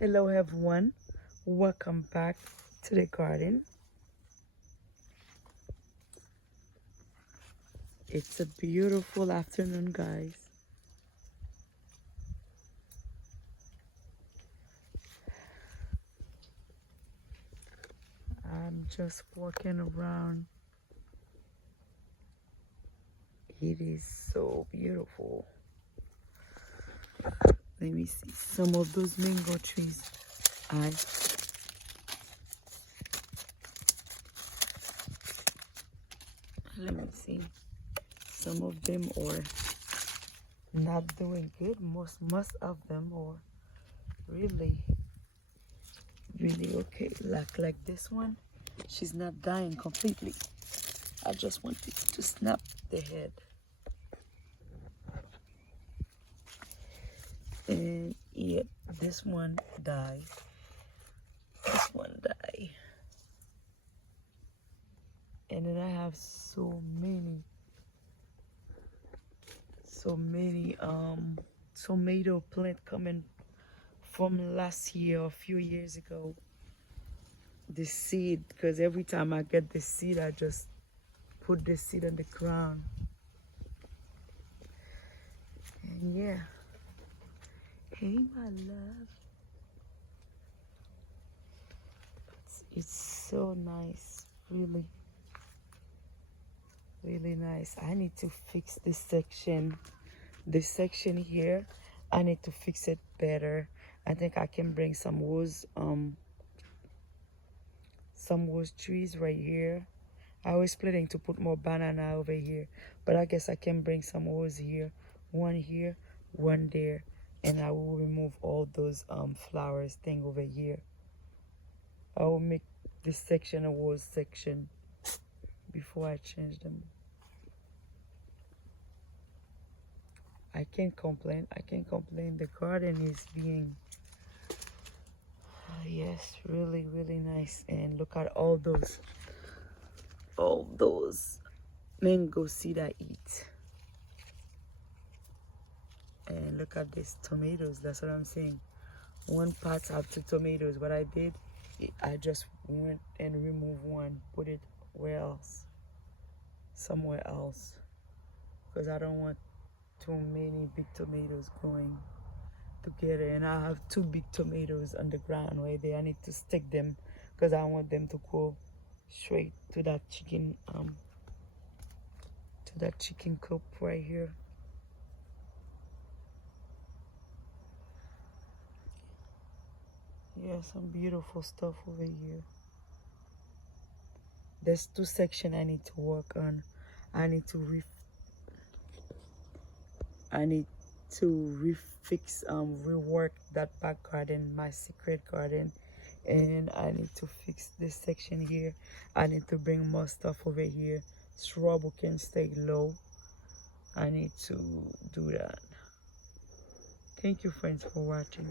Hello everyone, welcome back to the garden. It's a beautiful afternoon, guys. I'm just walking around. It is so beautiful. Let me see some of those mango trees. Let me see. Some of them are not doing good. Most of them are really okay. Like this one, she's not dying completely. I just wanted to snap the head. And yeah, this one died. This one died. And then I have so many tomato plant coming from last year, a few years ago. The seed, because every time I get the seed, I just put the seed on the ground. And yeah. Hey, my love. It's so nice, really nice. I need to fix this section here. I need to fix it better. I think I can bring some rose trees right here. I was planning to put more banana over here, but I guess I can bring some rose here, one there, and I will remove all those flowers thing over here. I will make this section a rose section before I change them. I can't complain. The garden is being yes, really nice. And look at all those mango seed I eat. And look at these tomatoes. That's what I'm saying. One pot have 2 tomatoes. What I did, I just went and removed one, put it somewhere else, because I don't want too many big tomatoes going together. And I have 2 big tomatoes on the ground right there. I need to stick them because I want them to go straight to that chicken coop right here. Yeah, some beautiful stuff over here. There's 2 sections I need to work on. I need to refix, rework that back garden, my secret garden, and I need to fix this section here. I need to bring more stuff over here. Shrub can stay low. I need to do that. Thank you, friends, for watching.